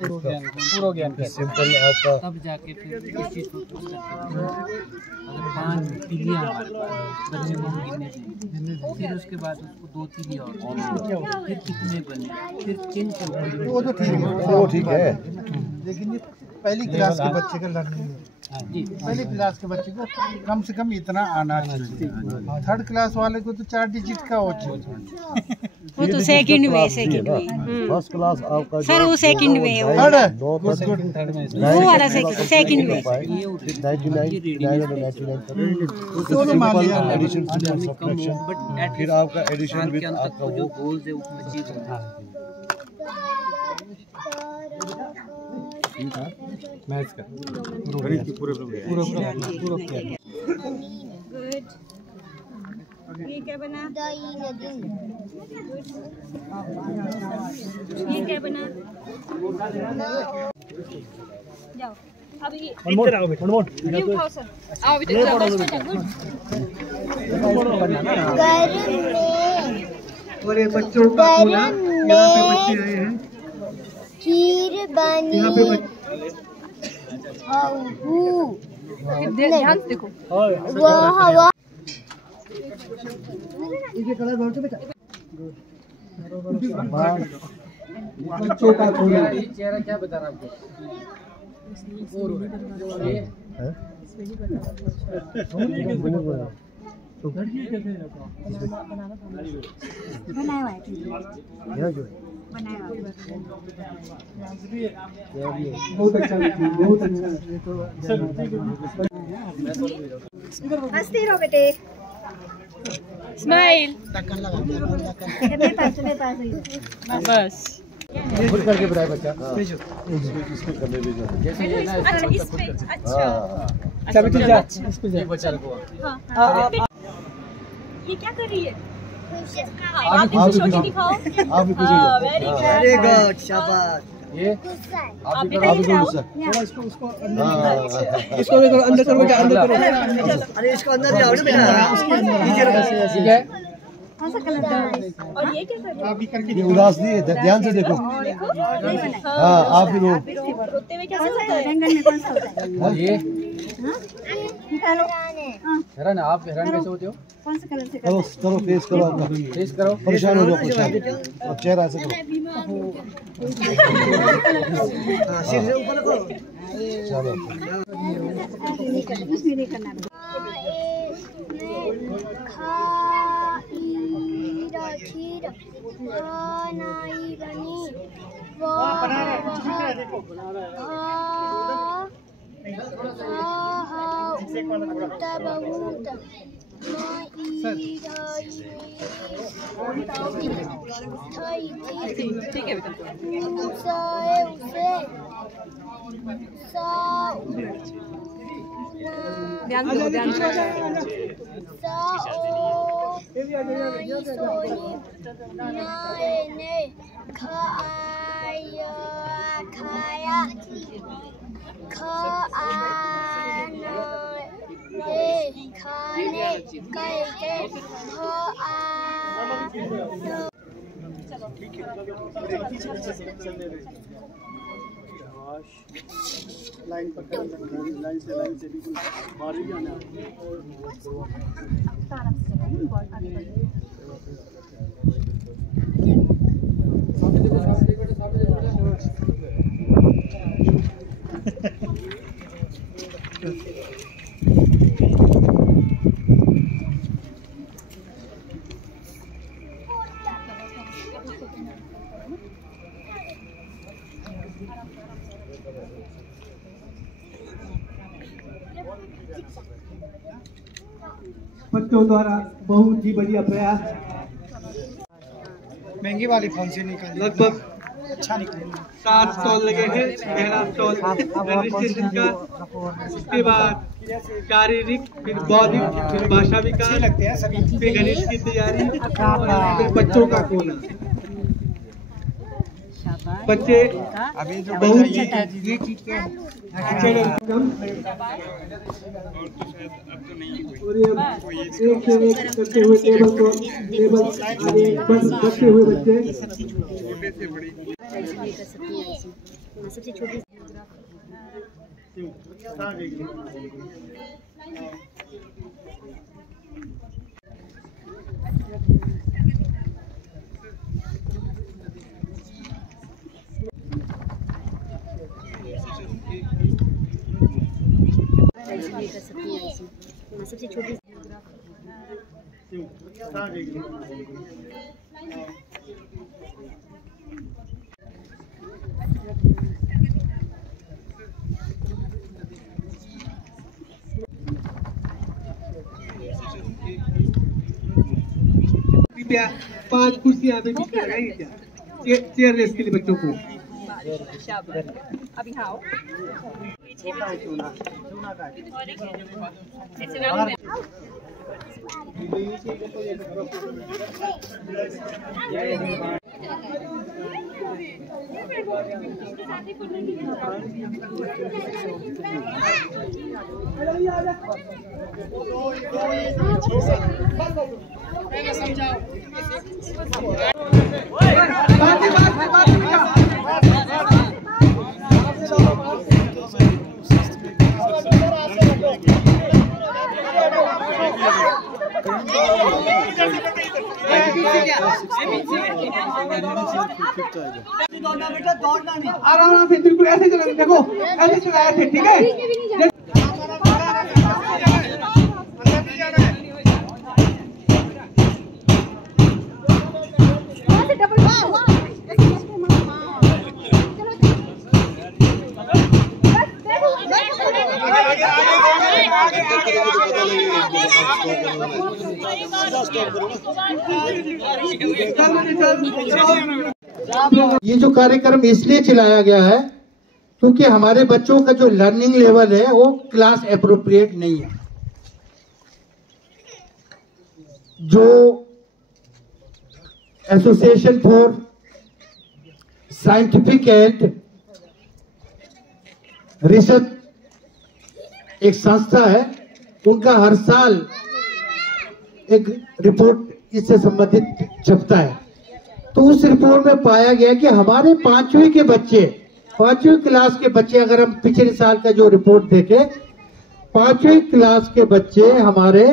पूरा ज्ञान सिंपल आपका, तब जाके फिर इस चीज को पूछ सकते हैं। अगर 5 तीलियां बच्चे को गिनने से, फिर उसके बाद उसको 2 तीली और फिर कितने बने, फिर किन वो तो ठीक है। लेकिन ये पहली क्लास के बच्चे का लर्निंग है जी, पहली क्लास के बच्चे को कम से कम इतना आना चाहिए। थर्ड क्लास वाले को तो 4 डिजिट का हो चाहिए। वो तो सेकंड में फर्स्ट क्लास आपका सर, वो सेकंड में है, वो वाला सेकंड में। एडिशन फिर आपका एडिशन विद आपका वो गोल्स है उसमें चीज मैथ्स का गणित की पूरे गुड। ये क्या बना? ये क्या बना? जाओ अब ये इधर आओ बेटा, ये उठाओ सर, आओ बेटा। और ये बच्चों का खोला, यहाँ पे बच्चे आए हैं, खीर बनी, यहाँ पे ध्यान से देखो। इनके कलर बोलते बेटा। बच्चों का खोला, ये चेहरा क्या बता रहा आपको? बनाया हुआ है, बहुत अच्छा, बहुत अच्छा। हंसते रहो बेटे, स्माइल। बस खुद करके बताए बच्चा। इसमें करने दीजिए। अच्छा, इस पे अच्छा इस पे जा बच्चा को। ये क्या कर रही है? आप भी कुछ दिखाओ। वेरी गुड, शाबाश। ये आप भी दिखाओ। इसको देखो, अंदर करो बेटा, अंदर करो। अरे इसको अंदर ले आओ ना बेटा, नीचे रखो। ठीक है। कौन सा कलर है? और ये क्या कर रही है? आप भी करके ये उदास नहीं है, ध्यान से देखो। हाँ, आप भी रो। रोते हुए कैसे होता है? रंगन में कौन सा होता है? ये निकालो। हैरान, आप हैरान कैसे होते हो? कौन सा कलर से करो करो, फेस करो आपका, फेस करो, परेशान हो जाओ, परेशान। अब चेहरा ऐसे करो। सिर से ऊपर रखो। चलो इसमें नहीं करना। खीर बनाई बनी, ठीक है बेटा। ध्यान दो, ध्यान दो। खाया खाने करके लाइन पकड़, लाइन से बिल्कुल बाहर ही आना। बच्चों द्वारा बहुत ही बढ़िया प्रयास। महंगी वाली फोन से निकाली, लगभग 7 स्टॉल लगे हैं। पहला स्टॉल रजिस्ट्रेशन का, उसके बाद शारीरिक, फिर बौद्धिक, फिर भाषा विकास, फिर गणित की तैयारी, फिर बच्चों का कोना। बच्चे बहुत और एक से एक करते हुए टेबल आगे बढ़ते हुए बच्चे सबसे छोटी सबसे छोटी कृपया 5 कुर्सियां यहाँ पे बीच में लगाएंगे क्या? चेयर रेस के लिए बच्चों को। अभी हाँ आराम से बिल्कुल ऐसे चलाना, देखो ऐसे चलाया थे, ठीक है। ये जो कार्यक्रम इसलिए चलाया गया है क्योंकि हमारे बच्चों का जो लर्निंग लेवल है वो क्लास एप्रोप्रिएट नहीं है। जो association for scientific and research एक संस्था है, उनका हर साल एक रिपोर्ट इससे संबंधित छपता है। तो उस रिपोर्ट में पाया गया कि हमारे 5वीं के बच्चे, 5वीं क्लास के बच्चे, अगर हम पिछले साल का जो रिपोर्ट देखें, 5वीं क्लास के बच्चे हमारे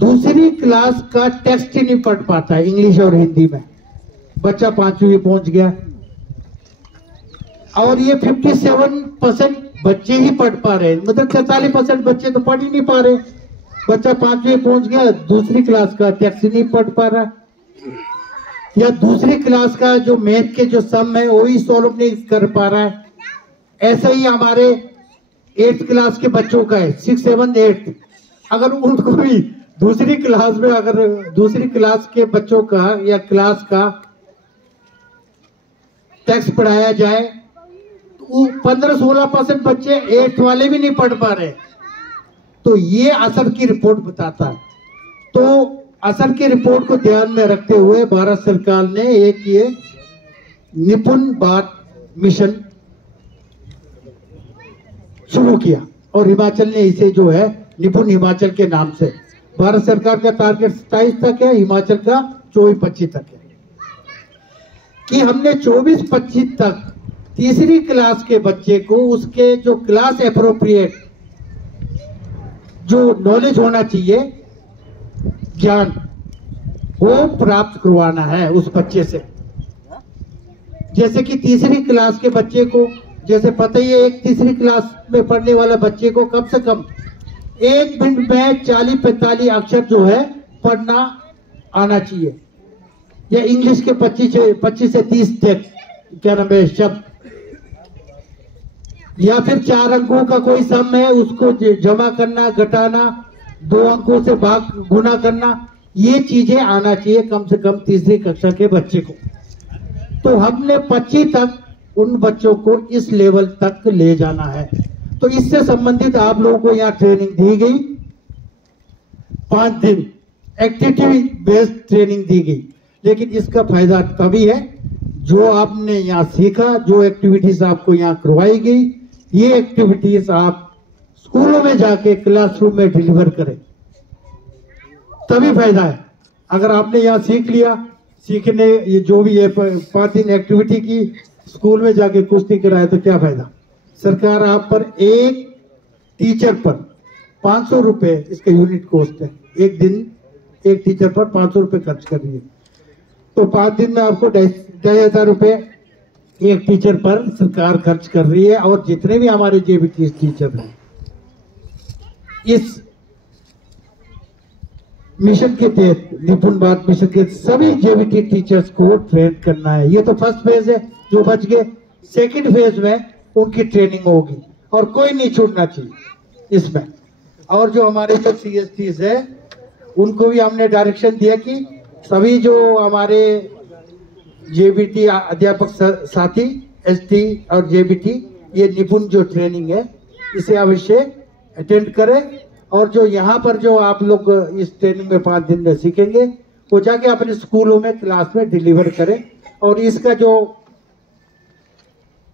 दूसरी क्लास का टेक्स्ट ही नहीं पढ़ पाता है, इंग्लिश और हिंदी में। बच्चा 5वीं पहुंच गया और ये 57% बच्चे ही पढ़ पा रहे हैं, मतलब 44% बच्चे तो पढ़ ही नहीं पा रहे। बच्चा 5वीं पहुंच गया, दूसरी क्लास का टेक्स्ट नहीं पढ़ पा रहा, या दूसरी क्लास का जो मैथ के जो सम है वो ही सॉल्व नहीं कर पा रहा है। ऐसे ही हमारे 8th क्लास के बच्चों का है, 6, 7, 8। अगर उनको भी दूसरी क्लास में, अगर दूसरी क्लास के बच्चों का या क्लास का टेक्स्ट पढ़ाया जाए तो 15-16% बच्चे 8th वाले भी नहीं पढ़ पा रहे। तो ये असर की रिपोर्ट बताता है। तो असर की रिपोर्ट को ध्यान में रखते हुए भारत सरकार ने एक ये निपुण भारत मिशन शुरू किया और हिमाचल ने इसे जो है निपुण हिमाचल के नाम से, भारत सरकार का टारगेट 27 तक है, हिमाचल का 24-25 तक है, कि हमने 24-25 तक तीसरी क्लास के बच्चे को उसके जो क्लास एप्रोप्रिएट जो नॉलेज होना चाहिए, ज्ञान, वो प्राप्त करवाना है उस बच्चे से। जैसे कि तीसरी क्लास के बच्चे को, जैसे पता ही है, एक तीसरी क्लास में पढ़ने वाला बच्चे को कम से कम 1 मिनट में 40-45 अक्षर जो है पढ़ना आना चाहिए, या इंग्लिश के 25 से 30 टेक्स्ट, क्या नाम है, शब्द, या फिर 4 अंकों का कोई सम है उसको जमा करना, घटाना, 2 अंकों से भाग गुना करना, ये चीजें आना चाहिए कम से कम तीसरी कक्षा के बच्चे को। तो हमने 25 तक उन बच्चों को इस लेवल तक ले जाना है। तो इससे संबंधित आप लोगों को यहाँ ट्रेनिंग दी गई, 5 दिन एक्टिविटी बेस्ड ट्रेनिंग दी गई। लेकिन इसका फायदा तभी है जो आपने यहाँ सीखा, जो एक्टिविटीज आपको यहाँ करवाई गई, ये एक्टिविटीज आप स्कूलों में जाके क्लासरूम में डिलीवर करें, तभी फायदा है। अगर आपने यहाँ सीख लिया, सीखने ये जो भी है 5 दिन एक्टिविटी की, स्कूल में जाके कुछ नहीं कराया तो क्या फायदा। सरकार आप पर एक टीचर पर 500 रुपए इसका यूनिट कॉस्ट है, एक दिन एक टीचर पर 500 रुपए खर्च कर रही है। तो 5 दिन में आपको 2,500 रुपए एक टीचर पर सरकार खर्च कर रही है। और जितने भी हमारे जेबीटी टीचर हैं, इस मिशन के तहत, निपुण भारत मिशन के सभी जेबीटी टीचर्स को ट्रेन करना है। ये तो फर्स्ट फेज है जो बच गए। सेकंड फेज में उनकी ट्रेनिंग होगी और कोई नहीं छूटना चाहिए इसमें। और जो हमारे जो CSTs है उनको भी हमने डायरेक्शन दिया कि सभी जो हमारे जेबीटी अध्यापक साथी ST और जेबीटी, ये निपुण जो ट्रेनिंग है इसे अवश्य अटेंड करें। और जो यहाँ पर जो आप लोग इस ट्रेनिंग में 5 दिन में सीखेंगे वो जाके अपने स्कूलों में क्लास में डिलीवर करें। और इसका जो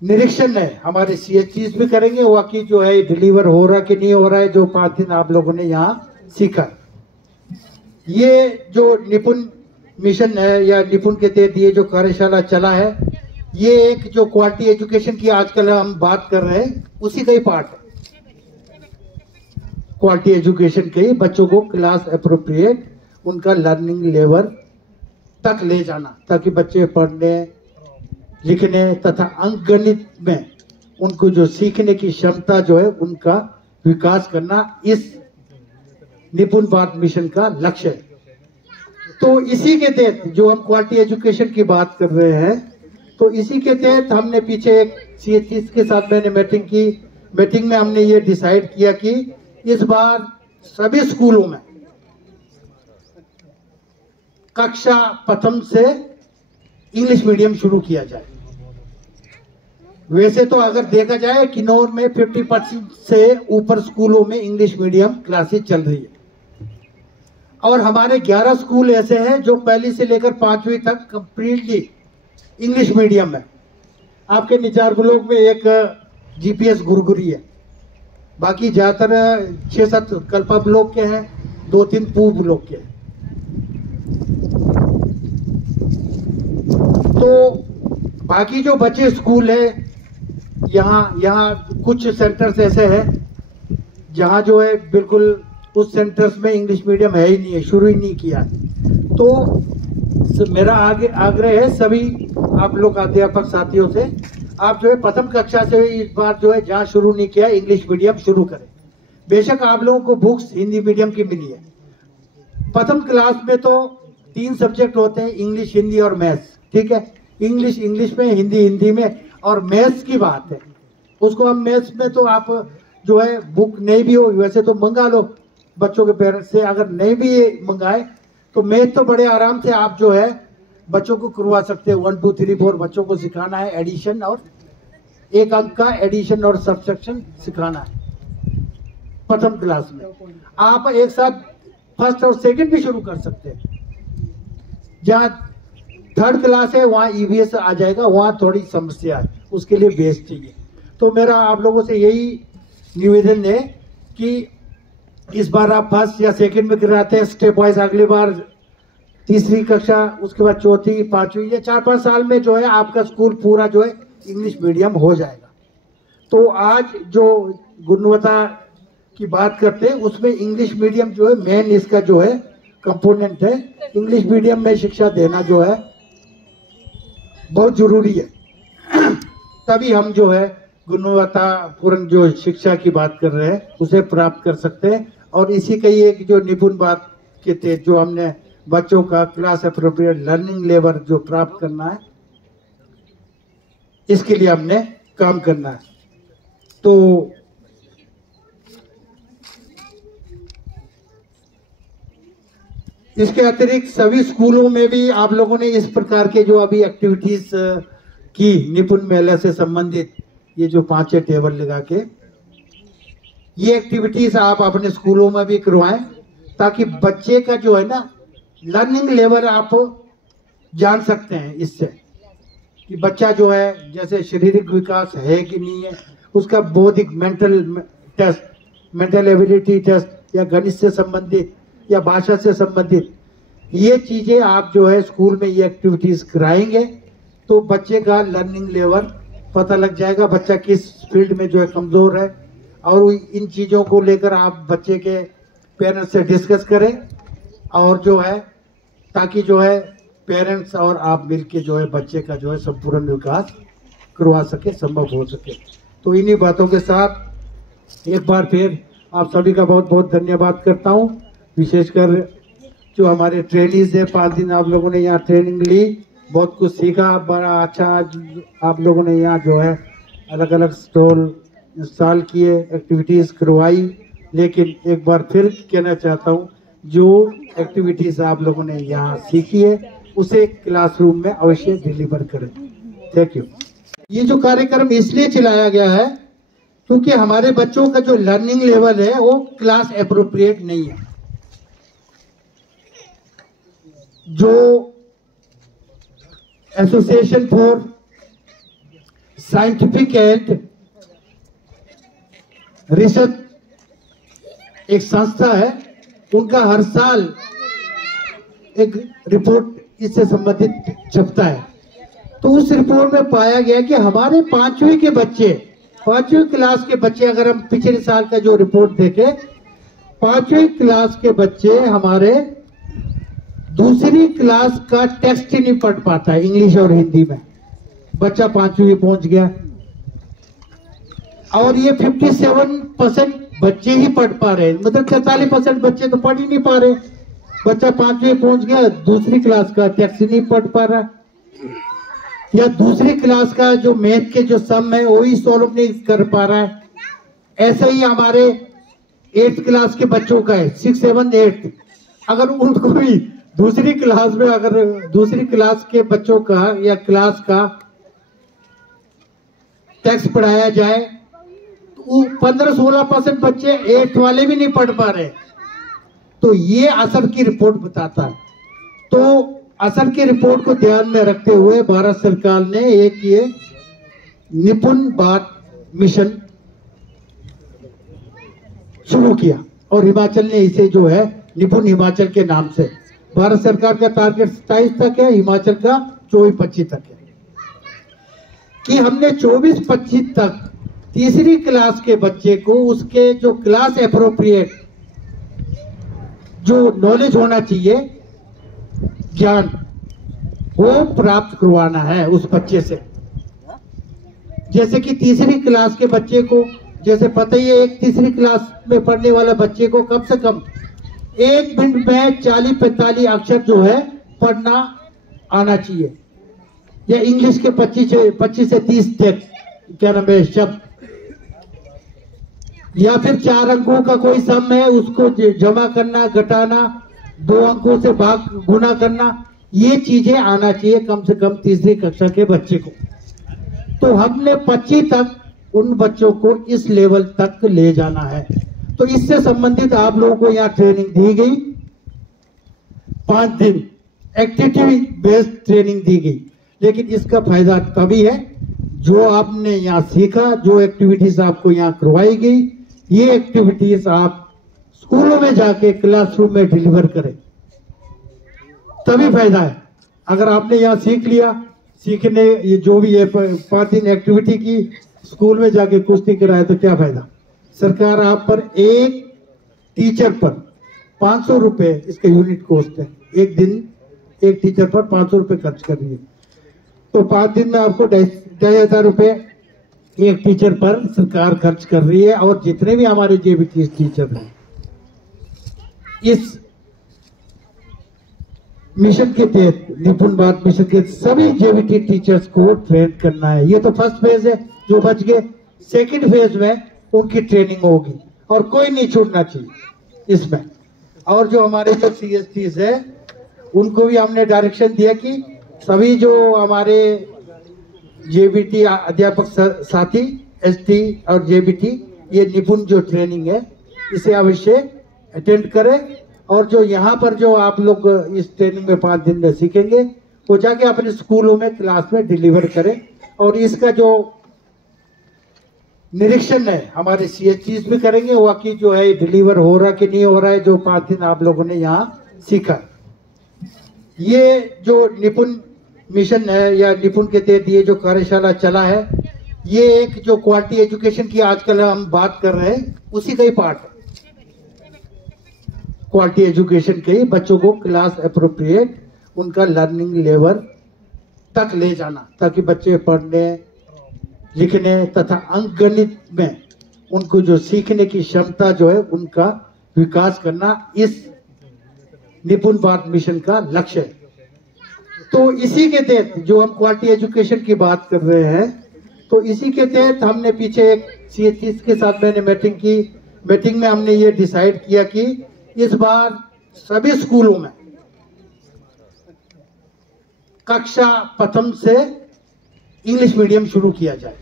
निरीक्षण है हमारे CSTs भी करेंगे, वाकई जो है डिलीवर हो रहा कि नहीं हो रहा है, जो 5 दिन आप लोगों ने यहाँ सीखा। ये जो निपुण मिशन है या निपुण के तहत ये जो कार्यशाला चला है, ये एक जो क्वालिटी एजुकेशन की आजकल हम बात कर रहे हैं उसी का ही पार्ट है। क्वालिटी एजुकेशन के ही बच्चों को क्लास अप्रोप्रिएट उनका लर्निंग लेवल तक ले जाना, ताकि बच्चे पढ़ने लिखने तथा अंकगणित में उनको जो सीखने की क्षमता जो है उनका विकास करना इस निपुण भारत मिशन का लक्ष्य है। तो इसी के तहत जो हम क्वालिटी एजुकेशन की बात कर रहे हैं, तो इसी के तहत हमने पीछे एक CSTs के साथ मैंने मीटिंग की। मीटिंग में हमने ये डिसाइड किया कि इस बार सभी स्कूलों में कक्षा प्रथम से इंग्लिश मीडियम शुरू किया जाए। वैसे तो अगर देखा जाए किन्नौर में 50% से ऊपर स्कूलों में इंग्लिश मीडियम क्लासेस चल रही है। और हमारे 11 स्कूल ऐसे हैं जो पहली से लेकर 5वीं तक कंप्लीटली इंग्लिश मीडियम है। आपके निचार ब्लॉक में एक GPS गुरगुरी है, बाकी ज्यादातर 6-7 कल्पा ब्लॉक के हैं, 2-3 पूर्व ब्लॉक के हैं। तो बाकी जो बचे स्कूल है, यहाँ कुछ सेंटर्स ऐसे हैं जहाँ जो है बिल्कुल उस सेंटर्स में इंग्लिश मीडियम है ही नहीं है, शुरू ही नहीं किया। तो मेरा आग्रह है सभी आप लोग अध्यापक साथियों से, आप जो है प्रथम कक्षा से इस बार जो है जहाँ शुरू नहीं किया इंग्लिश मीडियम शुरू करें। बेशक आप लोगों को बुक्स हिंदी मीडियम की मिली है। प्रथम क्लास में तो 3 सब्जेक्ट होते हैं, इंग्लिश, हिंदी और मैथ्स, ठीक है। इंग्लिश में, हिंदी में, और मैथ्स की बात है उसको हम मैथ्स में तो आप जो है बुक नहीं भी हो वैसे तो मंगा लो बच्चों के पेरेंट्स से। अगर नहीं भी मंगाए तो मैथ तो बड़े आराम से आप जो है बच्चों को करवा सकते हैं। 1 2 3 4 बच्चों को सिखाना है, एडिशन और 1 अंक का एडिशन और सब्सट्रैक्शन सिखाना है प्रथम क्लास में। आप एक साथ फर्स्ट और सेकंड भी शुरू कर सकते हैं। जहाँ 3rd क्लास है वहाँ EVS आ जाएगा, वहाँ थोड़ी समस्या है, उसके लिए बेस चाहिए। तो मेरा आप लोगों से यही निवेदन है कि इस बार आप फर्स्ट या सेकंड में कराते हैं स्टेप वाइज, अगली बार 3री कक्षा, उसके बाद 4th 5वीं, या 4-5 साल में जो है आपका स्कूल पूरा जो है इंग्लिश मीडियम हो जाएगा। तो आज जो गुणवत्ता की बात करते हैं उसमें इंग्लिश मीडियम जो है मेन इसका जो है कंपोनेंट है। इंग्लिश मीडियम में शिक्षा देना जो है बहुत जरूरी है, तभी हम जो है गुणवत्तापूर्ण जो शिक्षा की बात कर रहे हैं उसे प्राप्त कर सकते हैं। और इसी का ही एक जो निपुण बात के तहत जो हमने बच्चों का क्लास एप्रोप्रिएट लर्निंग लेवल जो प्राप्त करना है, इसके लिए हमने काम करना है। तो इसके अतिरिक्त सभी स्कूलों में भी आप लोगों ने इस प्रकार के जो अभी एक्टिविटीज की निपुण महिला से संबंधित, ये जो 5-6 टेबल लगा के ये एक्टिविटीज आप अपने स्कूलों में भी करवाएं, ताकि बच्चे का जो है ना लर्निंग लेवल आप जान सकते हैं इससे कि बच्चा जो है जैसे शारीरिक विकास है कि नहीं है, उसका बौद्धिक mental test, mental ability test या गणित से संबंधित या भाषा से संबंधित ये चीजें आप जो है स्कूल में ये एक्टिविटीज कराएंगे तो बच्चे का लर्निंग लेवल पता लग जाएगा, बच्चा किस फील्ड में जो है कमजोर है। और इन चीजों को लेकर आप बच्चे के पेरेंट्स से डिस्कस करें और जो है ताकि जो है पेरेंट्स और आप मिलके जो है बच्चे का जो है संपूर्ण विकास करवा सके, संभव हो सके। तो इन्हीं बातों के साथ एक बार फिर आप सभी का बहुत बहुत धन्यवाद करता हूं। विशेषकर जो हमारे ट्रेनिंग है, 5 दिन आप लोगों ने यहाँ ट्रेनिंग ली, बहुत कुछ सीखा, बड़ा अच्छा आप लोगों ने यहाँ जो है अलग अलग स्टॉल इंस्टॉल किए, एक्टिविटीज करवाई। लेकिन एक बार फिर कहना चाहता हूँ जो एक्टिविटीज आप लोगों ने यहाँ सीखी है उसे क्लासरूम में अवश्य डिलीवर करें। Thank you. ये जो कार्यक्रम इसलिए चलाया गया है क्योंकि हमारे बच्चों का जो लर्निंग लेवल है वो क्लास एप्रोप्रिएट नहीं है। जो association for scientific and research एक संस्था है, उनका हर साल एक रिपोर्ट इससे संबंधित छपता है। तो उस रिपोर्ट में पाया गया कि हमारे 5वीं के बच्चे, 5वीं क्लास के बच्चे, अगर हम पिछले साल का जो रिपोर्ट देखें, 5वीं क्लास के बच्चे हमारे दूसरी क्लास का टेक्स्ट ही नहीं पढ़ पाता है, इंग्लिश और हिंदी में। बच्चा 5वीं पहुंच गया और ये 57% बच्चे ही पढ़ पा रहे हैं, मतलब 44% बच्चे तो पढ़ ही नहीं पा रहे। बच्चा 5वीं पहुंच गया, दूसरी क्लास का टेक्स्ट नहीं पढ़ पा रहा, या दूसरी क्लास का जो मैथ के जो सम है वो ही सॉल्व नहीं कर पा रहा है। ऐसे ही हमारे 8th क्लास के बच्चों का है, 6, 7, 8। अगर उनको भी दूसरी क्लास में, अगर दूसरी क्लास के बच्चों का या क्लास का टेक्स्ट पढ़ाया जाए तो 15-16% बच्चे 8th वाले भी नहीं पढ़ पा रहे। तो ये असर की रिपोर्ट बताता है। तो असर की रिपोर्ट को ध्यान में रखते हुए भारत सरकार ने एक ये निपुण भारत मिशन शुरू किया और हिमाचल ने इसे जो है निपुण हिमाचल के नाम से, भारत सरकार का टारगेट 27 तक है, हिमाचल का 24-25 तक है कि हमने 24-25 तक तीसरी क्लास के बच्चे को उसके जो क्लास एप्रोप्रिएट जो नॉलेज होना चाहिए, ज्ञान, वो प्राप्त करवाना है उस बच्चे से। जैसे कि तीसरी क्लास के बच्चे को, जैसे पता ही है, एक तीसरी क्लास में पढ़ने वाला बच्चे को कम से कम 1 मिनट में 40-45 अक्षर जो है पढ़ना आना चाहिए, या इंग्लिश के 25 से 30 टेक्स्ट क्या नाम है शब्द, या फिर 4 अंकों का कोई सम है उसको जमा करना, घटाना, 2 अंकों से भाग गुना करना, ये चीजें आना चाहिए कम से कम तीसरी कक्षा के बच्चे को। तो हमने 25 तक उन बच्चों को इस लेवल तक ले जाना है। तो इससे संबंधित आप लोगों को यहाँ ट्रेनिंग दी गई, 5 दिन एक्टिविटी बेस्ड ट्रेनिंग दी गई। लेकिन इसका फायदा तभी है जो आपने यहाँ सीखा, जो एक्टिविटीज आपको यहाँ करवाई गई, ये एक्टिविटीज आप स्कूलों में जाके क्लासरूम में डिलीवर करें, तभी फायदा है। अगर आपने यहाँ सीख लिया, सीखने ये जो भी है 5 दिन एक्टिविटी की, स्कूल में जाके कुछ नहीं कराया तो क्या फायदा। सरकार आप पर एक टीचर पर 500 रुपए इसका यूनिट कॉस्ट है, एक दिन एक टीचर पर 500 रुपए खर्च कर रही है। तो 5 दिन में आपको 2,500 रुपए एक टीचर पर सरकार खर्च कर रही है। और जितने भी हमारे जेबीटी टीचर हैं, इस मिशन के तहत, निपुण भारत मिशन के सभी जेबीटी टीचर्स को ट्रेन करना है। ये तो फर्स्ट फेज है जो बच गए। सेकंड फेज में उनकी ट्रेनिंग होगी और कोई नहीं छूटना चाहिए इसमें। और जो हमारे जो CSTs है उनको भी हमने डायरेक्शन दिया कि सभी जो हमारे JBT अध्यापक साथी ST और JBT ये निपुण जो ट्रेनिंग है इसे अवश्य अटेंड करें और जो यहाँ पर जो आप लोग इस ट्रेनिंग में 5 दिन में सीखेंगे वो जाके अपने स्कूलों में क्लास में डिलीवर करें और इसका जो निरीक्षण है हमारे CSTs भी करेंगे वाकई जो है डिलीवर हो रहा कि नहीं हो रहा है जो 5 दिन आप लोगों ने यहाँ सीखा। ये जो निपुण मिशन है या निपुण के तहत ये जो कार्यशाला चला है ये एक जो क्वालिटी एजुकेशन की आजकल हम बात कर रहे हैं उसी का ही पार्ट है। क्वालिटी एजुकेशन के ही बच्चों को क्लास अप्रोप्रिएट उनका लर्निंग लेवल तक ले जाना ताकि बच्चे पढ़ने लिखने तथा अंकगणित में उनको जो सीखने की क्षमता जो है उनका विकास करना इस निपुण भारत मिशन का लक्ष्य है। तो इसी के तहत जो हम क्वालिटी एजुकेशन की बात कर रहे हैं तो इसी के तहत हमने पीछे एक CSTs के साथ मैंने मीटिंग की। मीटिंग में हमने ये डिसाइड किया कि इस बार सभी स्कूलों में कक्षा प्रथम से इंग्लिश मीडियम शुरू किया जाए।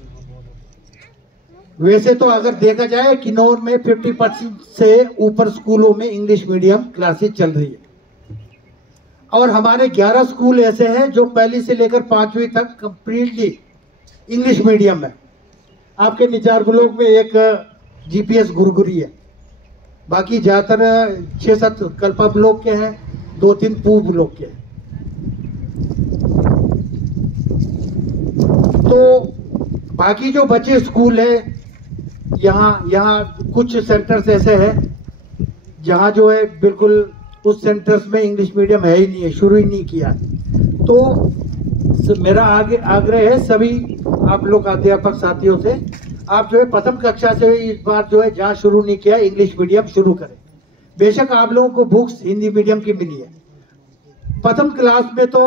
वैसे तो अगर देखा जाए किन्नौर में 50% से ऊपर स्कूलों में इंग्लिश मीडियम क्लासेस चल रही है और हमारे 11 स्कूल ऐसे हैं जो पहली से लेकर 5वीं तक कंप्लीटली इंग्लिश मीडियम है। आपके निचार ब्लॉक में एक GPS गुरगुरी है, बाकी ज्यादातर 6-7 कल्पा ब्लॉक के हैं, 2-3 पूर्व ब्लॉक के हैं। तो बाकी जो बचे स्कूल है यहाँ कुछ सेंटर्स ऐसे हैं जहाँ जो है बिल्कुल उस सेंटर्स में इंग्लिश मीडियम है ही नहीं है, शुरू ही नहीं किया। तो मेरा आग्रह है सभी आप लोग अध्यापक साथियों से आप जो है प्रथम कक्षा से इस बार जो है जहाँ शुरू नहीं किया इंग्लिश मीडियम शुरू करें। बेशक आप लोगों को बुक्स हिंदी मीडियम की मिली है। प्रथम क्लास में तो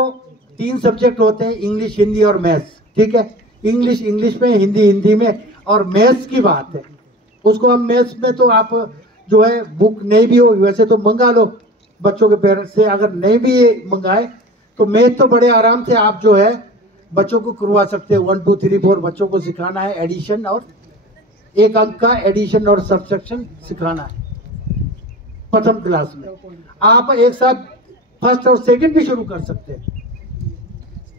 3 सब्जेक्ट होते हैं, इंग्लिश, हिंदी और मैथ्स, ठीक है। इंग्लिश में, हिंदी में और मैथ्स की बात है उसको हम मैथ्स में तो आप जो है बुक नहीं भी हो वैसे तो मंगा लो बच्चों के पेरेंट्स से, अगर नहीं भी मंगाए तो मैथ तो बड़े आराम से आप जो है बच्चों को करवा सकते हैं। 1 2 3 4 बच्चों को सिखाना है, एडिशन और 1 अंक का एडिशन और सब्सट्रैक्शन सिखाना है प्रथम क्लास में। आप एक साथ फर्स्ट और सेकंड भी शुरू कर सकते हैं।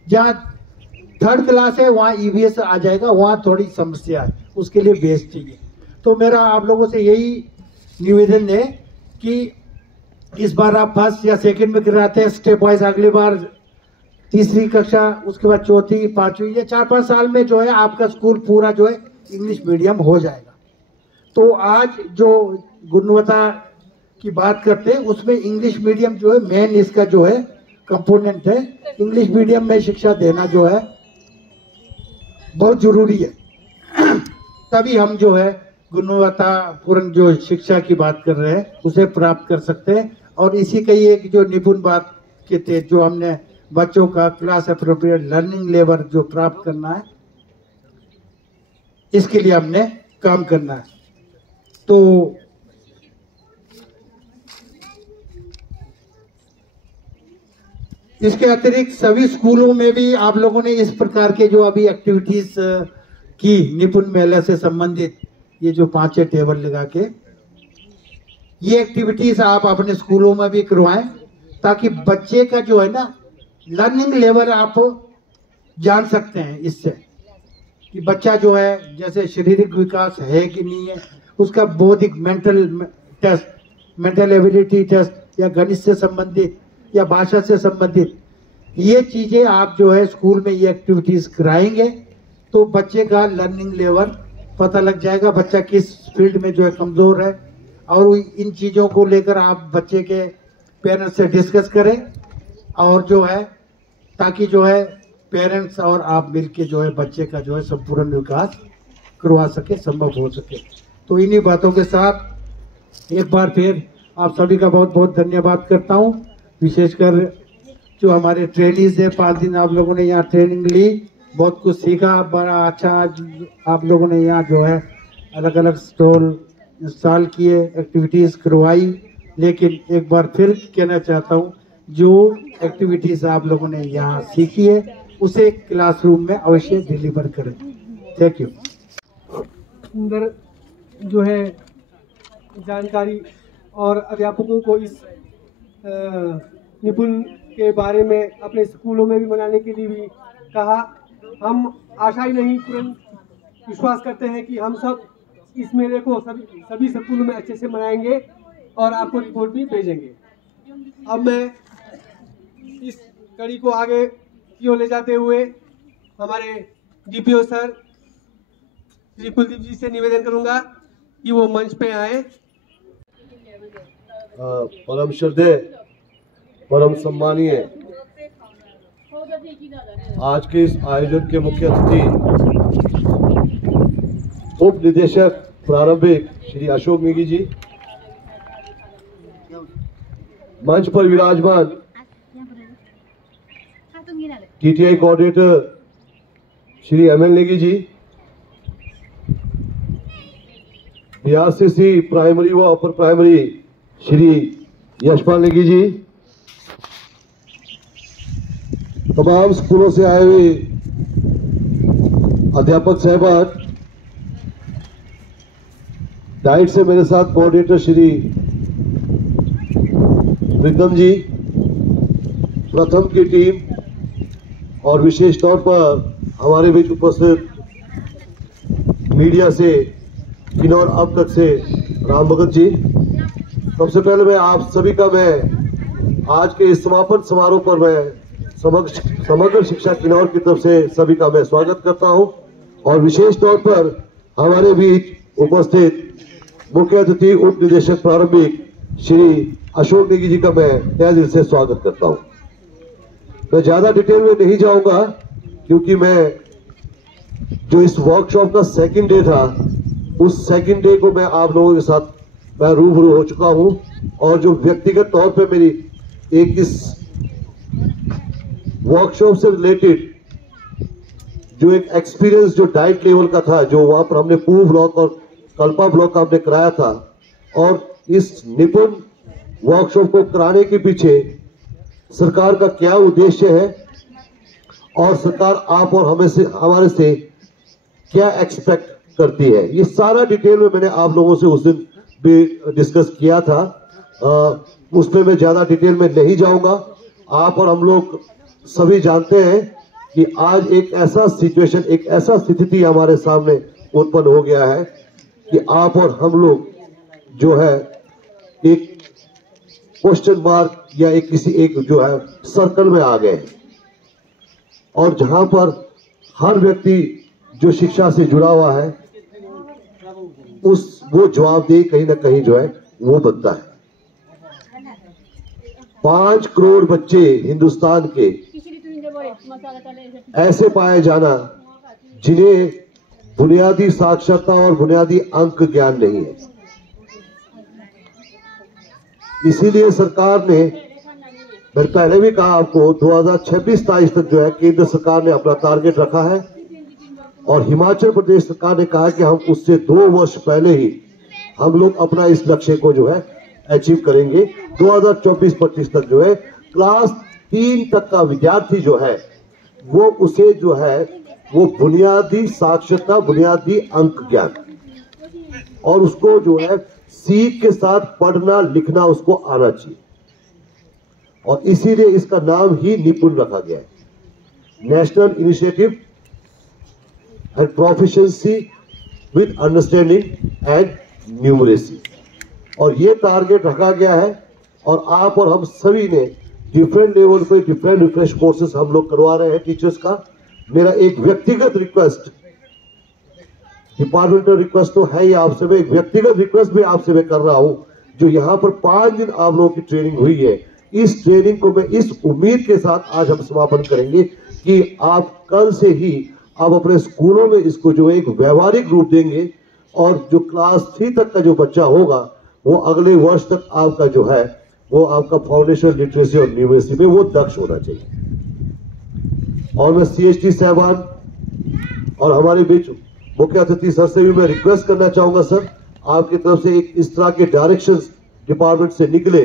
जहाँ 3rd क्लास है वहाँ EVS आ जाएगा, वहाँ थोड़ी समस्या है, उसके लिए बेस चाहिए। तो मेरा आप लोगों से यही निवेदन है कि इस बार आप फर्स्ट या सेकंड में कराते हैं स्टेप वाइज, अगली बार 3री कक्षा, उसके बाद 4th 5वीं या 4-5 साल में जो है आपका स्कूल पूरा जो है इंग्लिश मीडियम हो जाएगा। तो आज जो गुणवत्ता की बात करते हैं उसमें इंग्लिश मीडियम जो है मेन इसका जो है कंपोनेंट है। इंग्लिश मीडियम में शिक्षा देना जो है बहुत जरूरी है, तभी हम जो है गुणवत्तापूर्ण जो शिक्षा की बात कर रहे हैं उसे प्राप्त कर सकते हैं। और इसी का ही एक जो निपुण बात के तहत जो हमने बच्चों का क्लास एप्रोप्रिएट लर्निंग लेवल जो प्राप्त करना है इसके लिए हमने काम करना है। तो इसके अतिरिक्त सभी स्कूलों में भी आप लोगों ने इस प्रकार के जो अभी एक्टिविटीज की निपुण महिला से संबंधित ये जो 5 टेबल लगा के ये एक्टिविटीज आप अपने स्कूलों में भी करवाएं ताकि बच्चे का जो है ना लर्निंग लेवल आप जान सकते हैं इससे कि बच्चा जो है जैसे शारीरिक विकास है कि नहीं है, उसका बौद्धिक mental test, mental ability test या गणित से संबंधित या भाषा से संबंधित ये चीजें आप जो है स्कूल में ये एक्टिविटीज कराएंगे तो बच्चे का लर्निंग लेवल पता लग जाएगा, बच्चा किस फील्ड में जो है कमजोर है। और इन चीजों को लेकर आप बच्चे के पेरेंट्स से डिस्कस करें और जो है ताकि जो है पेरेंट्स और आप मिलके जो है बच्चे का जो है संपूर्ण विकास करवा सके, संभव हो सके। तो इन्हीं बातों के साथ एक बार फिर आप सभी का बहुत बहुत धन्यवाद करता हूँ। विशेषकर जो हमारे ट्रेनिंग है, 5 दिन आप लोगों ने यहाँ ट्रेनिंग ली, बहुत कुछ सीखा, बड़ा अच्छा आप लोगों ने यहाँ जो है अलग अलग स्टॉल इंस्टॉल किए, एक्टिविटीज करवाई, लेकिन एक बार फिर कहना चाहता हूँ, जो एक्टिविटीज आप लोगों ने यहाँ सीखी है उसे क्लासरूम में अवश्य डिलीवर करें। Thank you. सुंदर जो है जानकारी और अध्यापकों को इस निपुण के बारे में अपने स्कूलों में भी मनाने के लिए भी कहा। हम आशा ही नहीं तुरंत विश्वास करते हैं कि हम सब इस मेले को सभी स्कूलों में अच्छे से मनाएंगे और आपको रिपोर्ट भी भेजेंगे। अब मैं इस कड़ी को आगे की ओर ले जाते हुए हमारे डीपीओ सर श्री कुलदीप जी से निवेदन करूंगा कि वो मंच पे आए। परम श्रद्धेय, परम सम्मानीय आज के इस आयोजन के मुख्य अतिथि उप निदेशक प्रारंभिक श्री अशोक नेगी जी, मंच पर विराजमान TTI coordinator Shri ML Negi ji, BRCC primary व अपर प्राइमरी श्री यशपाल नेगी जी, तमाम स्कूलों से आए हुए अध्यापक साहबान, डाइट से मेरे साथ कोऑर्डिनेटर श्री प्रीतम जी, प्रथम की टीम और विशेष तौर पर हमारे बीच उपस्थित मीडिया से किन्नौर अब तक से राम भगत जी। सबसे पहले मैं आप सभी का आज के इस समापन समारोह पर मैं समग्र शिक्षा किन्नौर की तरफ से सभी का मैं स्वागत करता हूं और विशेष तौर पर हमारे बीच उपस्थित मुख्य अतिथि उप निदेशक प्रारंभिक श्री अशोक नेगी जी का मैं तहे दिल से स्वागत करता हूं। मैं ज्यादा डिटेल में नहीं जाऊंगा क्योंकि मैं जो इस वर्कशॉप का सेकंड डे था उस सेकंड डे को मैं आप लोगों के साथ मैं रूबरू हो चुका हूं और जो व्यक्तिगत तौर पे मेरी एक इस वर्कशॉप से रिलेटेड जो एक एक्सपीरियंस जो डाइट लेवल का था, जो वहां पर हमने पूर्व ब्लॉक और कल्पा ब्लॉक का हमने कराया था, और इस निपुण वर्कशॉप को कराने के पीछे सरकार का क्या उद्देश्य है और सरकार आप और हमारे से क्या एक्सपेक्ट करती है, ये सारा डिटेल में मैंने आप लोगों से उस दिन भी डिस्कस किया था। उसमें मैं ज्यादा डिटेल में नहीं जाऊंगा। आप और हम लोग सभी जानते हैं कि आज एक ऐसा सिचुएशन, एक ऐसा स्थिति हमारे सामने उत्पन्न हो गया है कि आप और हम लोग जो है एक क्वेश्चन मार्क या एक किसी एक जो है सर्कल में आ गए और जहां पर हर व्यक्ति जो शिक्षा से जुड़ा हुआ है वो जवाबदेही कहीं ना कहीं जो है वो बनता है। 5 करोड़ बच्चे हिंदुस्तान के ऐसे पाए जाना जिन्हें बुनियादी साक्षरता और बुनियादी अंक ज्ञान नहीं है। इसीलिए सरकार ने, मैंने पहले भी कहा आपको, 2026-27 तक जो है केंद्र सरकार ने अपना टारगेट रखा है और हिमाचल प्रदेश सरकार ने कहा कि हम उससे 2 वर्ष पहले ही हम लोग अपना इस लक्ष्य को जो है अचीव करेंगे। 2024-25 तक जो है क्लास 3 तक का विद्यार्थी जो है वो उसे जो है वो बुनियादी साक्षरता, बुनियादी अंक ज्ञान और उसको जो है सीख के साथ पढ़ना लिखना उसको आना चाहिए और इसीलिए इसका नाम ही निपुण रखा गया है, national initiative and proficiency with understanding and numeracy. और ये टारगेट रखा गया है और आप और हम सभी ने डिफरेंट लेवल पे डिफरेंट रिफ्रेश कोर्सेज हम लोग करवा रहे हैं टीचर्स का। मेरा एक व्यक्तिगत रिक्वेस्ट, डिपार्टमेंटल रिक्वेस्ट तो है ही आपसे, मैं एक व्यक्तिगत रिक्वेस्ट भी आपसे मैं कर रहा हूं। जो यहाँ पर 5 दिन आप लोगों की ट्रेनिंग हुई है, इस ट्रेनिंग को मैं इस उम्मीद के साथ आज हम समापन करेंगे कि आप कल से ही आप अपने स्कूलों में इसको जो एक व्यवहारिक रूप देंगे और जो क्लास 3 तक का जो बच्चा होगा वो अगले वर्ष तक आपका जो है वो आपका फाउंडेशन लिटरेसी और न्यूमरेसी में वो दक्ष होना चाहिए। और मैं CHT साहबान और हमारे बीच मुख्य अतिथि सर से भी मैं रिक्वेस्ट करना चाहूंगा, सर आपकी तरफ से एक इस तरह के डायरेक्शंस डिपार्टमेंट से निकले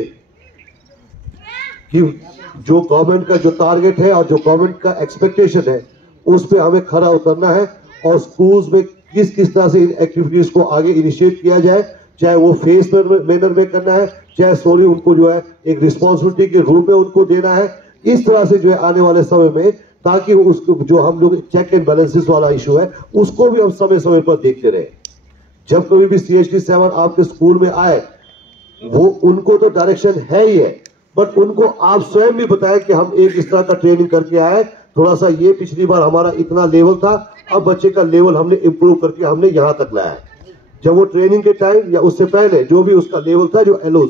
कि जो गवर्नमेंट का जो टारगेट है और जो गवर्नमेंट का एक्सपेक्टेशन है उस पे हमें खरा उतरना है और स्कूल्स में किस किस तरह से इन एक्टिविटीज को आगे इनिशिएट किया जाए, चाहे वो फेस मैनर में करना है, चाहे सोरी उनको जो है एक रिस्पॉन्सिबिलिटी के रूप में उनको देना है, इस तरह से जो है आने वाले समय में, ताकि उसको जो हम लोग चेक एंड बैलेंसेस वाला इशू है उसको भी हम समय समय पर देखते रहे। जब कभी भी CHD 7 आपके स्कूल में आए, वो उनको तो डायरेक्शन है ही है, बट उनको आप स्वयं भी बताएं कि हम एक इस तरह का ट्रेनिंग करके आए, थोड़ा सा ये पिछली बार हमारा इतना लेवल था, अब बच्चे का लेवल हमने इंप्रूव करके हमने यहाँ तक लाया है। जब वो ट्रेनिंग के टाइम या उससे पहले जो भी उसका लेवल था, जो एलोज,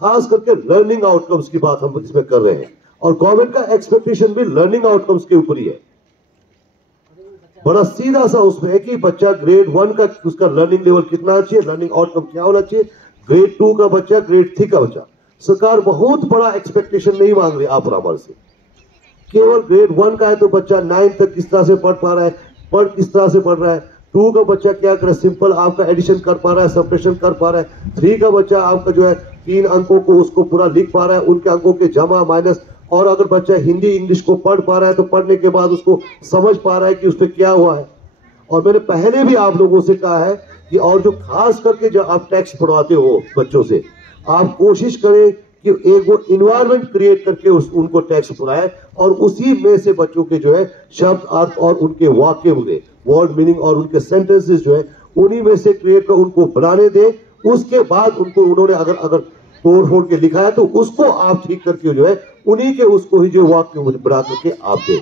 खास करके लर्निंग आउटकम्स की बात हम इसमें कर रहे हैं और गवर्नमेंट का एक्सपेक्टेशन भी लर्निंग आउटकम्स के ऊपर ही है। बड़ा सीधा सा उसमें है कि बच्चा ग्रेड 1 का उसका लर्निंग लेवल कितना चाहिए, लर्निंग आउटकम क्या होना चाहिए, ग्रेड 2 का बच्चा, ग्रेड 3 का बच्चा। सरकार बहुत बड़ा एक्सपेक्टेशन नहीं मांग रही आप और हमारे से, केवल ग्रेड 1 का है तो बच्चा 9 तक किस तरह से पढ़ पा रहा है, किस तरह से पढ़ रहा है, 2 का बच्चा क्या करे, सिंपल आपका एडिशन कर पा रहा है, सब्ट्रैक्शन कर पा रहा है, 3 का बच्चा आपका जो है 3 अंकों को उसको पूरा लिख पा रहा है, उनके अंकों के जमा माइनस, और अगर बच्चा हिंदी इंग्लिश को पढ़ पा रहा है तो पढ़ने के बाद उसको समझ पा रहा है कि उस पर क्या हुआ है। और मैंने पहले भी आप लोगों से कहा है कि और जो खास करके जब आप टेक्स्ट पढ़वाते हो बच्चों से, आप कोशिश करें कि एक वो इन्वायरमेंट क्रिएट करके उनको टेक्स्ट पढ़ाए और उसी में से बच्चों के जो है शब्द अर्थ और उनके वाक्य हुए वर्ड मीनिंग और उनके सेंटेंसेस जो है उन्हीं में से क्रिएट कर उनको बनाने दें। उसके बाद उनको उन्होंने अगर तोड़ फोड़ के लिखा है तो उसको आप ठीक करके जो है उन्हीं के उसको ही जो वाक्य बना करके आप दें।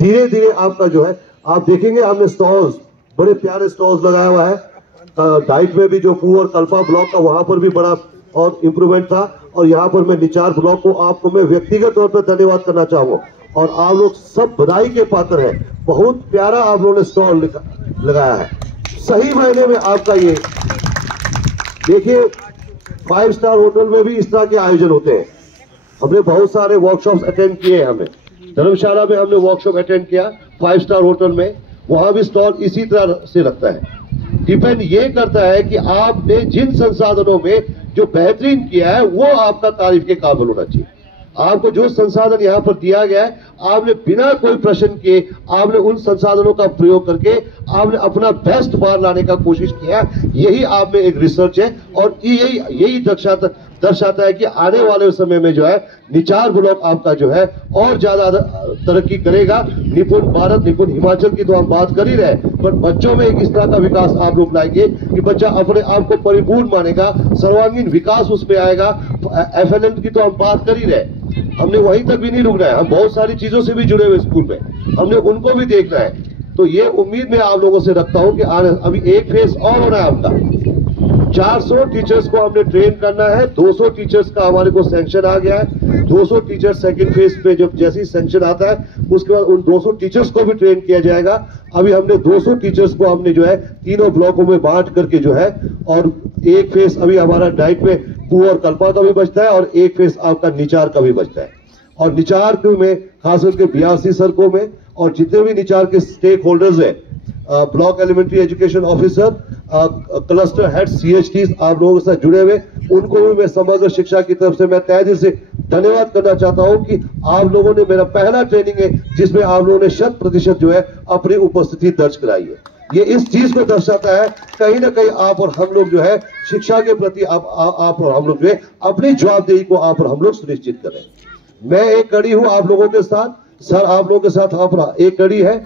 धीरे धीरे आपका जो है आप देखेंगे, हमने स्टॉल्स, बड़े प्यारे स्टॉल्स लगाया हुआ है। डाइट में भी जो पुअर कल्पा ब्लॉक का वहां पर भी बड़ा और इम्प्रूवमेंट था, और यहाँ पर मैं निचार ब्लॉक को आपको मैं व्यक्तिगत तौर पर धन्यवाद करना चाहूंगा और आप लोग सब बधाई के पात्र हैं। बहुत प्यारा आप लोगों ने स्टॉल लगाया है, सही मायने में आपका ये देखिए 5 स्टार होटल में भी इस तरह के आयोजन होते हैं। हमने बहुत सारे वर्कशॉप्स अटेंड किए हैं, हमें धर्मशाला में हमने वर्कशॉप अटेंड किया, 5 स्टार होटल में, वहां भी स्टॉल इसी तरह से लगता है। डिपेंड ये करता है कि आपने जिन संसाधनों में जो बेहतरीन किया है वो आपका तारीफ के काबिल होना चाहिए। आपको जो संसाधन यहाँ पर दिया गया है, आपने बिना कोई प्रश्न किए आपने उन संसाधनों का प्रयोग करके आपने अपना बेस्ट बाहर लाने का कोशिश किया, यही आप में एक रिसर्च है और यही दर्शाता है कि आने वाले समय में जो है निचार ब्लॉक आपका जो है और ज्यादा तरक्की करेगा। निपुण भारत, निपुण हिमाचल की तो हम बात कर ही रहे, पर बच्चों में एक इस तरह का विकास आप लोग लाएंगे कि बच्चा अपने आप को परिपूर्ण मानेगा, सर्वांगीण विकास उसमें आएगा। FLN की तो हम बात कर ही रहे, हमने वहीं तक भी नहीं रुकना है, हम बहुत सारी चीजों से भी जुड़े हुए स्कूल में, हमने उनको भी देखना है। तो ये उम्मीद मैं आप लोगों से रखता हूं कि अभी एक फेज और होना है आपका। 400 टीचर्स को हमने ट्रेन करना है, 200 टीचर्स का हमारे को सैंक्शन आ गया है। 200 टीचर्स सेकंड फेज पे जब जैसे ही सैंक्शन आता है उसके बाद उन 200 टीचर्स को भी ट्रेन किया जाएगा। अभी हमने 200 टीचर्स को हमने जो है तीनों ब्लॉकों में बांट करके जो है, और एक फेज अभी हमारा डाइट में पुअर और कल्पा का भी बचता है और एक फेज आपका निचार का भी बचता है। और निचार में खास करके 82 सड़कों में और जितने भी निचार के स्टेक होल्डर्स है, block elementary education officer, cluster head, CHDs आप लोगों के साथ जुड़े हुए, उनको भी मैं समग्र शिक्षा की तरफ से मैं तहे दिल से धन्यवाद करना चाहता हूं कि आप लोगों ने, मेरा पहला ट्रेनिंग है जिसमें आप लोगों ने 100% जो है अपनी उपस्थिति दर्ज कराई है। ये इस चीज को दर्शाता है कहीं ना कहीं आप और हम लोग जो है शिक्षा के प्रति आप और हम लोग जो है अपनी जवाबदेही को आप और हम लोग सुनिश्चित करें। मैं एक कड़ी हूं आप लोगों के साथ, सर आप लोगों के साथ आप एक कड़ी है,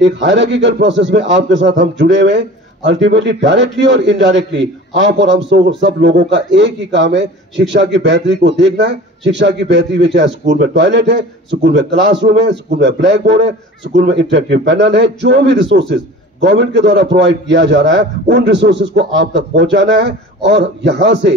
एक हायरार्किकल प्रोसेस में आपके साथ हम जुड़े हुए हैं। अल्टीमेटली डायरेक्टली और इनडायरेक्टली आप और हम सब लोगों का एक ही काम है, शिक्षा की बेहतरी को देखना है। शिक्षा की बेहतरी में चाहे स्कूल में टॉयलेट है, स्कूल में क्लासरूम है, स्कूल में ब्लैक बोर्ड है, स्कूल में इंटरेक्टिव पैनल है, जो भी रिसोर्सेज गवर्नमेंट के द्वारा प्रोवाइड किया जा रहा है उन रिसोर्सेज को आप तक पहुंचाना है। और यहां से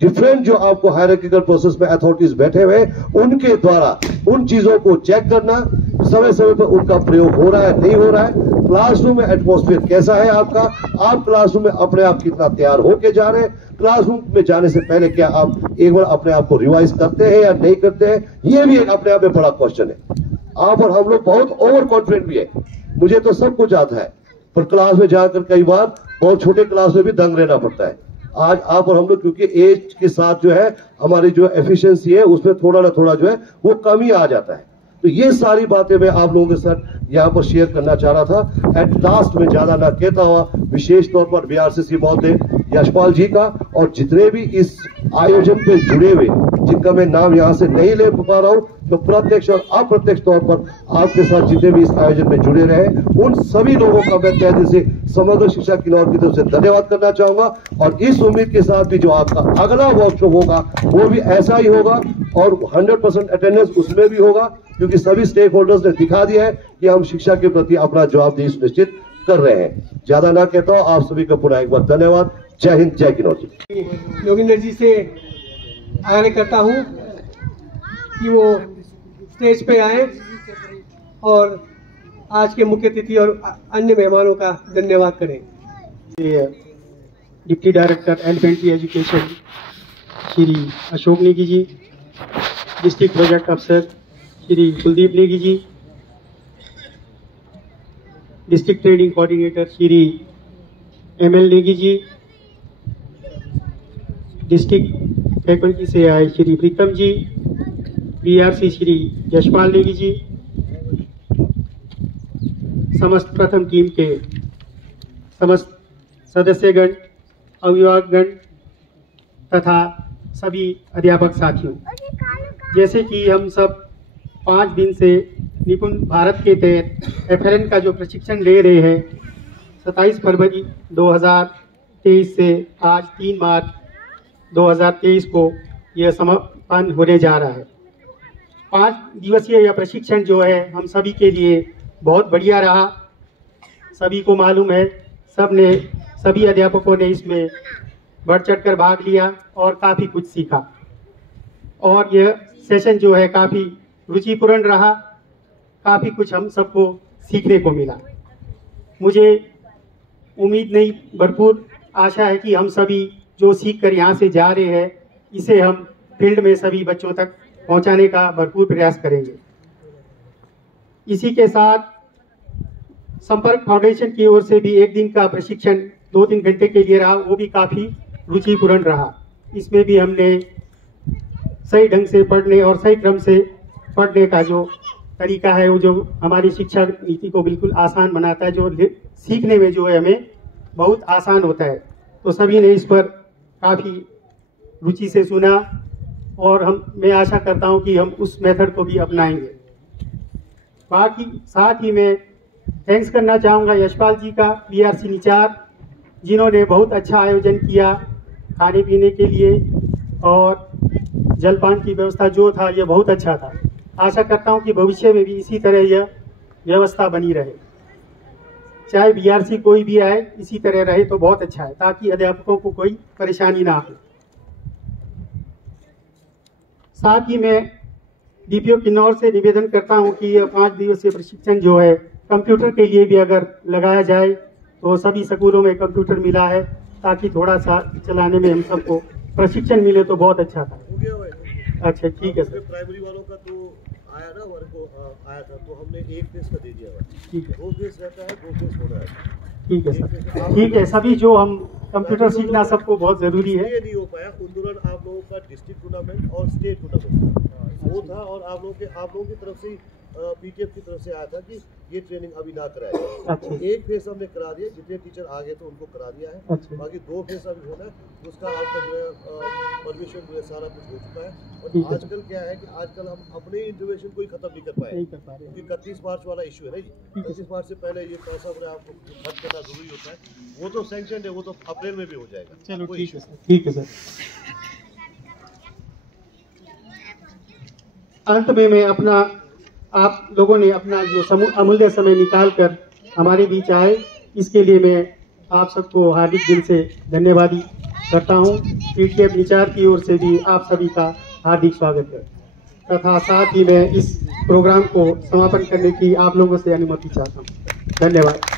डिफरेंट जो आपको हायरार्किकल प्रोसेस में अथॉरिटीज बैठे हुए उनके द्वारा उन चीजों को चेक करना, समय समय पर उनका प्रयोग हो रहा है नहीं हो रहा है, क्लासरूम में एटमॉस्फेयर कैसा है आपका, आप क्लासरूम में अपने आप कितना तैयार होके जा रहे हैं, क्लासरूम में जाने से पहले क्या आप एक बार अपने आप को रिवाइज करते हैं या नहीं करते हैं, ये भी एक अपने आप में बड़ा क्वेश्चन है। आप और हम लोग बहुत ओवर कॉन्फिडेंट भी है, मुझे तो सब कुछ आता है, पर क्लास में जाकर कई बार बहुत छोटे क्लास में भी दंग रहना पड़ता है। आज आप और हम लोग, क्योंकि एज के साथ जो है हमारी जो एफिशिएंसी है उसमें थोड़ा ना थोड़ा जो है वो कमी आ जाता है। तो ये सारी बातें मैं आप लोगों के साथ यहाँ पर शेयर करना चाह रहा था। एट लास्ट में ज्यादा ना कहता हुआ विशेष तौर पर बीआरसीसी महोदय यशपाल जी का और जितने भी इस आयोजन पे जुड़े हुए, जिनका मैं नाम यहाँ से नहीं ले पा रहा हूँ, तो प्रत्यक्ष और अप्रत्यक्ष तौर पर आपके साथ जितने भी इस आयोजन में जुड़े रहे, उन सभी लोगों का मैं तहे दिल से समग्र शिक्षा किन्नौर की तरफ से धन्यवाद करना चाहूंगा। और इस उम्मीद के साथ भी जो आपका अगला वर्कशॉप होगा वो भी ऐसा ही होगा और 100% अटेंडेंस उसमें भी होगा, क्योंकि सभी स्टेक होल्डर्स ने दिखा दिया है कि हम शिक्षा के प्रति अपना जवाबदेही सुनिश्चित कर रहे हैं। ज्यादा ना कहता हूं, आप सभी का पुनः एक बार धन्यवाद। जय हिंद, जय किन्नौर जी। योगिंदर जी से आग्रह करता हूं कि वो स्टेज पे आए और आज के मुख्य अतिथि और अन्य मेहमानों का धन्यवाद करें। Deputy director elementary education Shri Ashok Negi ji, district project अफसर Shri Kuldeep Negi ji, district training coordinator Shri ML Negi ji, district faculty से आए श्री प्रीतम जी, BRC श्री यशपाल नेगी जी, समस्त प्रथम टीम के समस्त सदस्यगण, अभिभावकगण तथा सभी अध्यापक साथियों, जैसे कि हम सब 5 दिन से निपुण भारत के तहत FLN का जो प्रशिक्षण ले रहे हैं, 27 फरवरी 2023 से आज 3 मार्च 2023 को यह समापन होने जा रहा है। 5 दिवसीय यह प्रशिक्षण जो है हम सभी के लिए बहुत बढ़िया रहा। सभी को मालूम है, सभी अध्यापकों ने इसमें बढ़ चढ़ कर भाग लिया और काफ़ी कुछ सीखा और यह सेशन जो है काफ़ी रुचिपूर्ण रहा। काफ़ी कुछ हम सबको सीखने को मिला। मुझे उम्मीद नहीं, भरपूर आशा है कि हम सभी जो सीख कर यहाँ से जा रहे हैं, इसे हम फील्ड में सभी बच्चों तक पहुँचाने का भरपूर प्रयास करेंगे। इसी के साथ संपर्क फाउंडेशन की ओर से भी 1 दिन का प्रशिक्षण 2-3 घंटे के लिए रहा, वो भी काफ़ी रुचिपूर्ण रहा। इसमें भी हमने सही ढंग से पढ़ने और सही क्रम से पढ़ने का जो तरीका है, वो जो हमारी शिक्षा नीति को बिल्कुल आसान बनाता है, जो सीखने में जो है हमें बहुत आसान होता है। तो सभी ने इस पर काफ़ी रुचि से सुना और मैं आशा करता हूं कि हम उस मेथड को भी अपनाएंगे। बाकी साथ ही मैं थैंक्स करना चाहूँगा यशपाल जी का, BRC निचार, जिन्होंने बहुत अच्छा आयोजन किया खाने पीने के लिए, और जलपान की व्यवस्था जो था यह बहुत अच्छा था। आशा करता हूं कि भविष्य में भी इसी तरह यह व्यवस्था बनी रहे, चाहे BRC कोई भी आए इसी तरह रहे तो बहुत अच्छा है, ताकि अध्यापकों को कोई परेशानी ना हो। साथ ही मैं DPO किन्नौर से निवेदन करता हूं कि यह 5 दिवसीय प्रशिक्षण जो है कंप्यूटर के लिए भी अगर लगाया जाए तो सभी स्कूलों में कंप्यूटर मिला है, ताकि थोड़ा सा चलाने में हम सबको प्रशिक्षण मिले तो बहुत अच्छा था। अच्छा ठीक है सर। प्राइमरी वालों का तो आया ना, आया था तो हमने 1 फेज का दे दिया हुआ। ठीक है, 2 फेज रहता है, 2 फेज होना है। ठीक है सर, ठीक है। सभी जो हम कंप्यूटर सीखना सबको बहुत जरूरी है। ये नहीं हो पाया उस दौरान आप लोगों का डिस्ट्रिक्ट टूर्नामेंट और स्टेट टूर्नामेंट वो था, और आप लोगों की तरफ से PTF की तरफ से आया था कि ये ट्रेनिंग अभी ना कराए। अच्छा। 1 फेज हमने करा दिया, जितने टीचर आ गए तो उनको करा दिया है। अच्छा। बाकी 2 फेज अभी होना है, उसका आपका जो है परमिशन जो है सारा कुछ हो चुका है। ठीक और है। आजकल क्या है कि आजकल हम अपने इंटरवेंशन को ही खत्म नहीं कर पाए, नहीं कर पा रहे हैं। क्योंकि 31 मार्च वाला इशू है ना जी। 31 मार्च से पहले ये पैसा अपने आपको खर्च करना जरूरी होता है। वो तो सैंक्शन है, वो तो अप्रैल में भी हो जाएगा। चलो कोई ठीक है issue सर, ठीक है सर। अंत में मैं आप लोगों ने अपना जो अमूल्य समय निकाल कर हमारे बीच आए, इसके लिए मैं आप सबको हार्दिक दिल से धन्यवाद करता हूं। PTF निचार की ओर से भी आप सभी का हार्दिक स्वागत है, तथा साथ ही मैं इस प्रोग्राम को समापन करने की आप लोगों से अनुमति चाहता हूं। धन्यवाद।